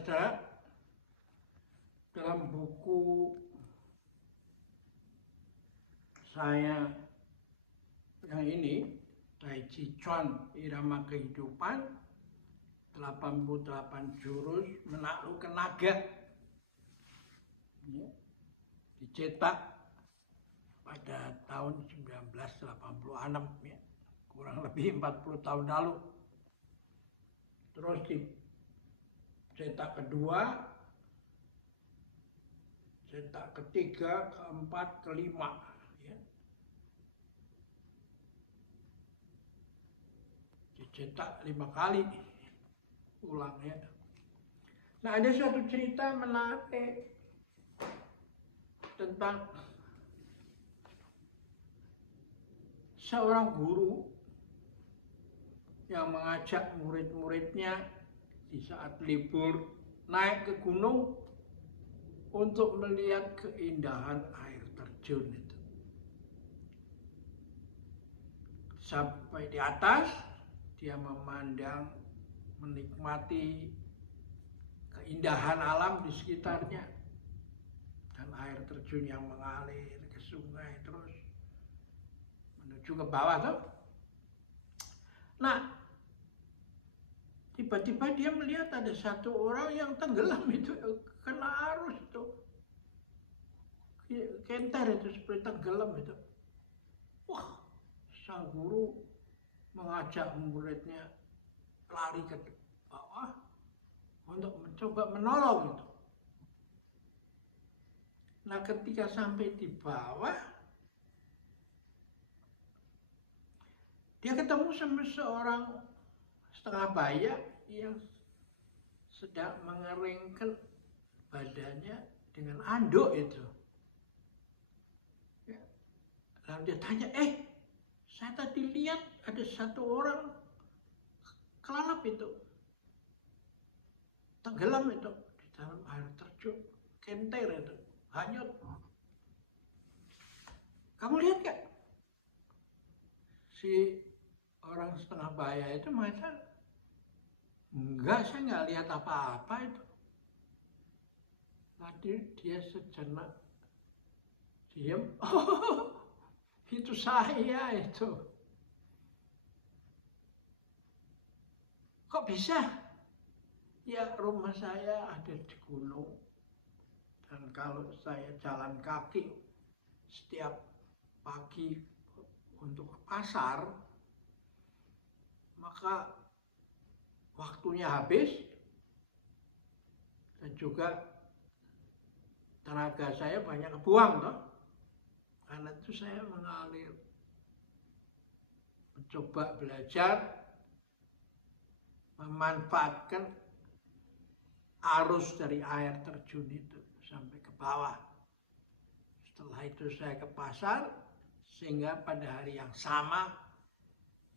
Saudara-saudara, dalam buku saya yang ini, Tai Chi Chuan, Irama Kehidupan, 88 jurus menaklukkan naga, ya, dicetak pada tahun 1986, ya, kurang lebih 40 tahun lalu. Terus dicetak kedua, cetak ketiga, keempat, kelima, ya. Dicetak 5 kali ulang, ya. Nah, ada suatu cerita menarik tentang seorang guru yang mengajak murid-muridnya di saat libur naik ke gunung untuk melihat keindahan air terjun itu. Sampai di atas, dia memandang, menikmati keindahan alam di sekitarnya dan air terjun yang mengalir ke sungai terus menuju ke bawah tuh. Nah, tiba-tiba dia melihat ada satu orang yang tenggelam itu, kena arus itu, kenter itu, seperti tenggelam itu. Wah, sang guru mengajak muridnya lari ke bawah untuk mencoba menolong itu. Nah, ketika sampai di bawah, dia ketemu sama seorang setengah baya yang sedang mengeringkan badannya dengan anduk itu. Ya. Lalu dia tanya, saya tadi lihat ada satu orang kelalap itu, tenggelam itu di dalam air terjun, kenter itu, hanyut. Kamu lihat gak? Si orang setengah baya itu mengatakan, enggak, saya nggak lihat apa-apa itu. Tadi dia sejenak diam. Oh, itu saya itu. Kok bisa? Ya, rumah saya ada di gunung. Dan kalau saya jalan kaki setiap pagi untuk ke pasar, maka waktunya habis dan juga tenaga saya banyak kebuang toh. Karena itu saya mencoba belajar memanfaatkan arus dari air terjun itu sampai ke bawah. Setelah itu saya ke pasar, sehingga pada hari yang sama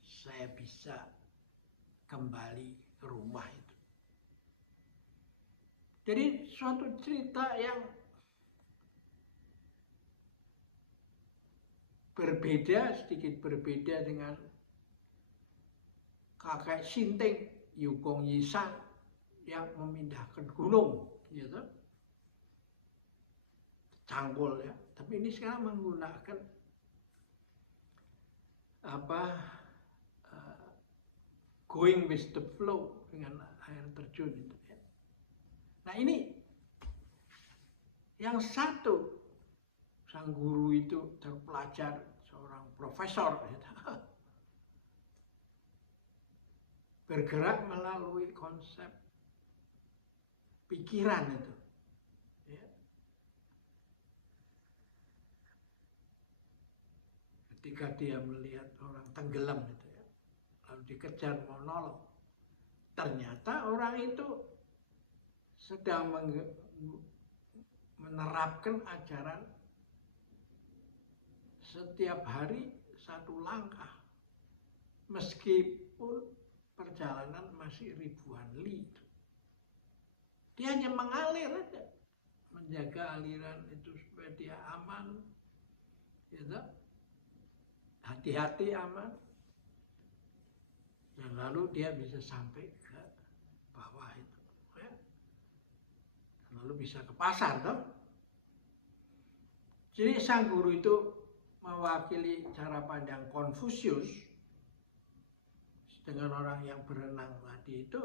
saya bisa kembali ke rumah itu. Jadi suatu cerita yang berbeda, sedikit berbeda dengan kakek Sinting Yukong Yisan yang memindahkan gunung, gitu, cangkul ya. Tapi ini sekarang menggunakan going with the flow dengan air terjun itu ya. Nah, ini yang satu, sang guru itu terpelajar, seorang profesor gitu, bergerak melalui konsep pikiran itu ya. Ketika dia melihat orang tenggelam itu ya, lalu dikejar mau nolong, ternyata orang itu sedang menerapkan ajaran setiap hari satu langkah, meskipun perjalanan masih ribuan li. Dia hanya mengalir aja, menjaga aliran itu supaya dia aman, gitu. Hati-hati, aman, dan lalu dia bisa sampai ke bawah itu. Ya. bisa ke pasar toh. Jadi sang guru itu mewakili cara pandang Konfusius dengan orang yang berenang tadi itu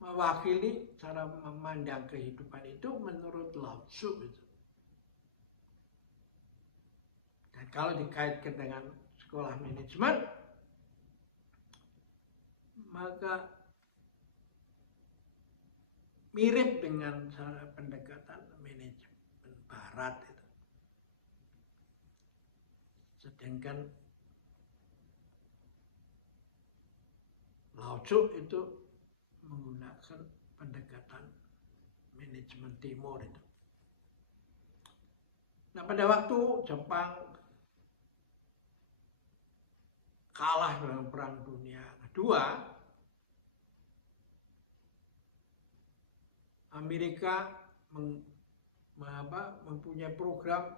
mewakili cara memandang kehidupan itu menurut Lao Tzu itu. Dan kalau dikaitkan dengan sekolah manajemen, maka mirip dengan cara pendekatan manajemen barat itu. Sedangkan Lao Tzu itu menggunakan pendekatan manajemen timur itu. Nah, pada waktu Jepang kalah dalam Perang Dunia Kedua, Amerika mempunyai program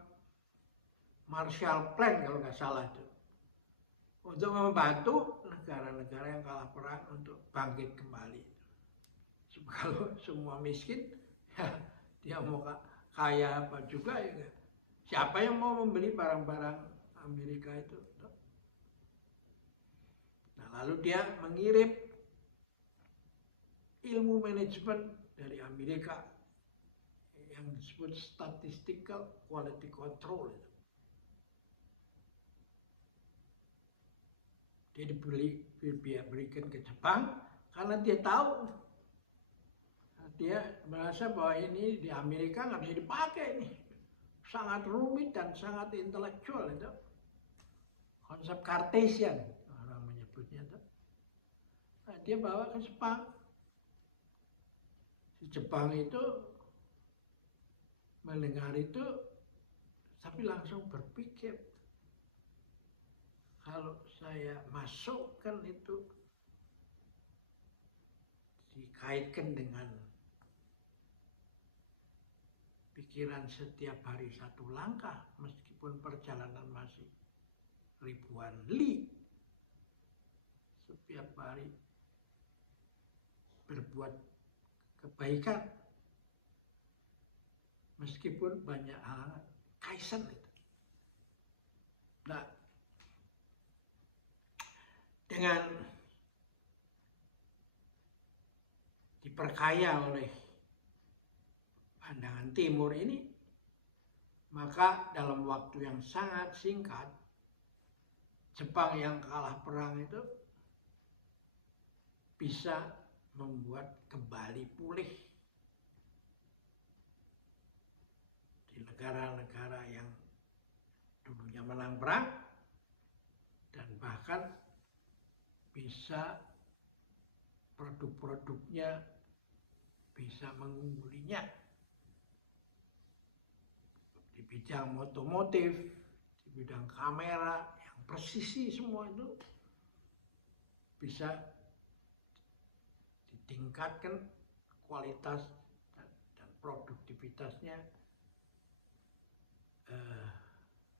Marshall Plan kalau nggak salah itu, untuk membantu negara-negara yang kalah perang untuk bangkit kembali. Kalau semua miskin, ya dia mau kaya apa juga ya. Siapa yang mau membeli barang-barang Amerika itu? Nah, lalu dia mengirim ilmu manajemen dari Amerika yang disebut statistical quality control itu. Dia diberikan ke Jepang karena dia tahu, dia merasa bahwa ini di Amerika nggak bisa dipakai ini, sangat rumit dan sangat intelektual itu, konsep Cartesian orang menyebutnya itu. Nah, dia bawa ke Jepang. Si Jepang itu mendengar itu, tapi langsung berpikir, kalau saya masukkan itu dikaitkan dengan pikiran setiap hari satu langkah, meskipun perjalanan masih ribuan li, setiap hari berbuat kebaikan, meskipun banyak halangan, kaizen itu. Nah, dengan diperkaya oleh pandangan timur ini, maka dalam waktu yang sangat singkat, Jepang yang kalah perang itu bisa membuat kembali pulih di negara-negara yang dulunya menang perang, dan bahkan bisa produk-produknya bisa mengunggulinya di bidang otomotif, di bidang kamera yang presisi, semua itu bisa ditingkatkan kualitas dan produktivitasnya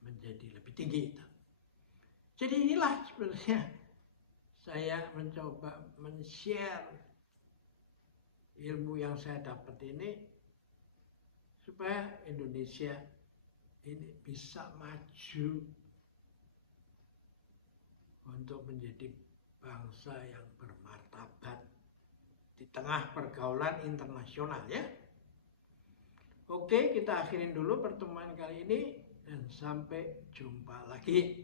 menjadi lebih tinggi. Jadi inilah sebenarnya saya mencoba men-share ilmu yang saya dapat ini supaya Indonesia ini bisa maju untuk menjadi bangsa yang bermartabat di tengah pergaulan internasional ya. Oke, kita akhirin dulu pertemuan kali ini dan sampai jumpa lagi.